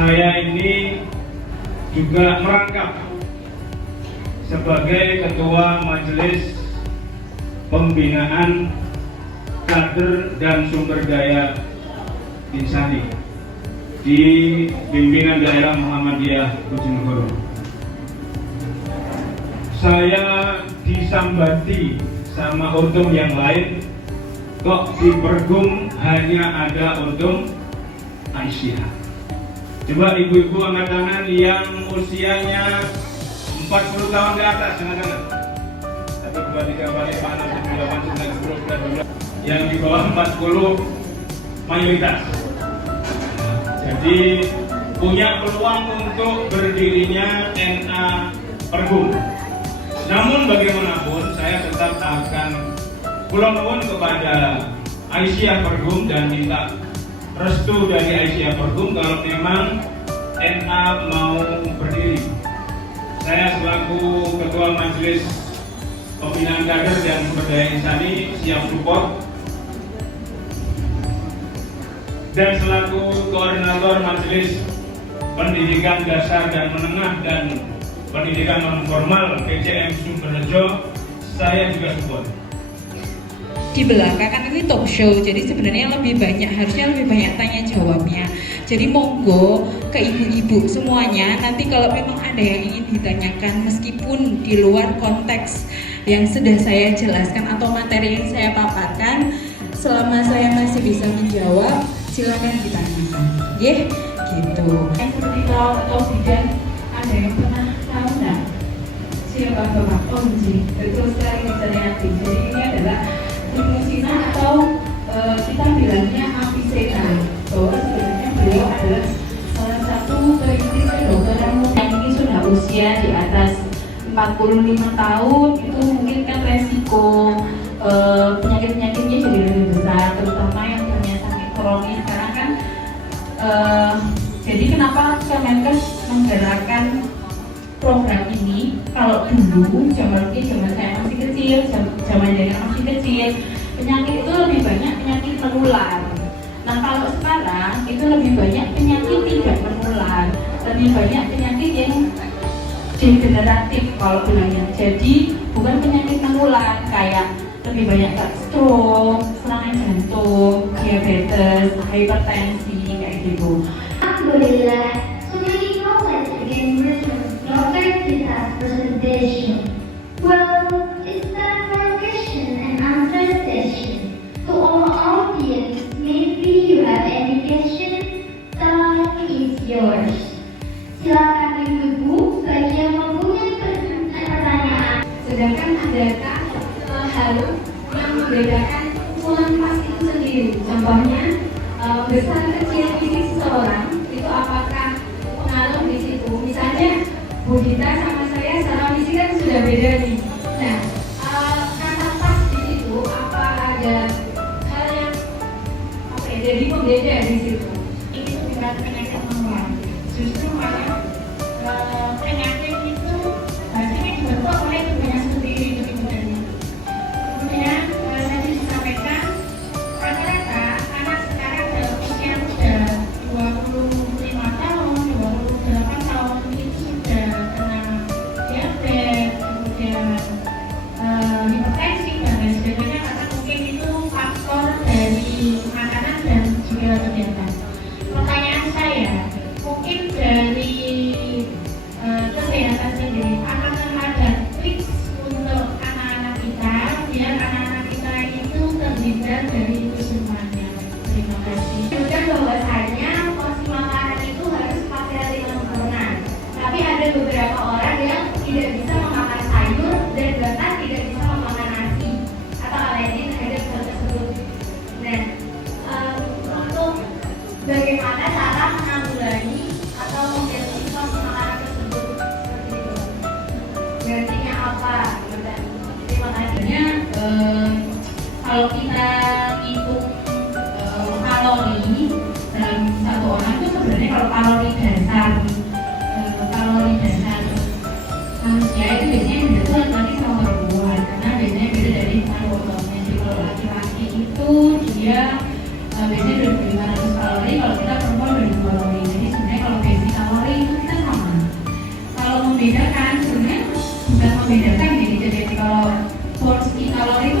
Saya ini juga merangkap sebagai Ketua Majelis Pembinaan Kader dan Sumber Daya Insani di pimpinan daerah Muhammadiyah Bojonegoro. Saya disambati sama untung yang lain, kok di Pergum hanya ada untung Aisyah. Coba ibu-ibu angkat tangan yang usianya 40 tahun ke atas, angkat tangan. 1, 2, 3, 4, 5, 6, 7, 8, 9, 10, 11, 12. Yang di bawah 40 mayoritas. Jadi punya peluang untuk berdirinya NA Pergum. Namun bagaimanapun saya tetap akan kula nuwun kepada Aisyah Pergum dan minta restu dari Aisyah Pergum kalau memang NA mau berdiri. Saya selaku Ketua Majelis Pembinaan Kader dan Sumber Daya Insani siap support, dan selaku Koordinator Majelis Pendidikan Dasar dan Menengah dan Pendidikan Non-Formal PCM Sumberjo, saya juga support. Di belakang kan ini talk show, jadi sebenarnya harusnya lebih banyak tanya jawabnya. Jadi monggo ke ibu-ibu semuanya, nanti kalau memang ada yang ingin ditanyakan meskipun di luar konteks yang sudah saya jelaskan atau materi yang saya paparkan, selama saya masih bisa menjawab, silakan ditanyakan. Gitu. Yang seperti atau tidak, ada yang pernah tahu nggak siapa Bapak Onji? Betul sekali Jadi ini adalah Musina atau kita bilangnya Avicenna, bahwa sebenarnya beliau adalah salah satu perintis kedokteran yang ini sudah usia di atas 45 tahun. Itu mungkin kan resiko penyakit-penyakitnya jadi lebih besar, terutama yang punya sakit kronis. Karena kan jadi kenapa Kemenkes menggerakkan program ini? Kalau dulu zaman saya masih kecil, zaman Daniel masih kecil, penyakit itu lebih banyak penyakit menular. Nah kalau sekarang itu lebih banyak penyakit tidak menular, lebih banyak penyakit yang degeneratif kalau bilangnya. Jadi bukan penyakit menular, kayak lebih banyak stroke, serangan jantung, diabetes, hipertensi kayak gitu. Alhamdulillah, so many knowledge again written. Dr. Tita's presentation. Well, it's time for a question and answer session. To our audience, maybe you have any question? Time is yours. Silakan ibu-ibu bagi yang mempunyai pertanyaan. Sedangkan adakah hal yang membedakan ulang pas itu sendiri? Contohnya, besar kecil fisik seseorang itu apakah pengaruh di situ? Misalnya Bu Dita sama saya secara visi kan sudah beda nih. Nah, kata pas di situ apa ada hal yang apa ya, jadi pembeda di situ? Ini bukan penyakit menular, justru malah penyakit itu biasanya dibentuk oleh tubuhnya sendiri lebih mudahnya. Kemudian tadi disampaikan rata-rata anak sekarang dalam usia muda 25 tahun, 28 tahun itu sudah kena diabetes, kemudian hipertensi dan lain sebagainya karena mungkin itu faktor dari makanan dan juga kegiatan. Pertanyaan saya, mungkin dari kesehatan sendiri, apakah ada tips untuk anak-anak kita biar anak-anak kita itu terhindar dari itu semuanya? Terima kasih. Menunjukkan bahwasanya porsi makanan itu harus pakai sempurna. Tapi ada beberapa orang yang tidak bisa memakan sayur dan bahkan tidak bisa memakan nasi atau hal lainnya terhadap hal tersebut. Nah, untuk bagaimana cara menanggulangi atau membatasi porsi makanan tersebut seperti itu? Gantinya apa? Terima kasih. Sebenarnya kalau kita hitung kalori dalam satu orang itu sebenarnya kalau kalori dasar manusia itu biasanya beda tuh nanti sama perempuan karena biasanya beda dari anatominya. Jadi kalau laki-laki itu dia biasanya 2.500 kalori, kalau kita perempuan 2.000 kalori. Jadi sebenarnya kalau basic kalori itu kita sama. Kalau membedakan sebenarnya bukan membedakan, jadi kalau porsi kalori itu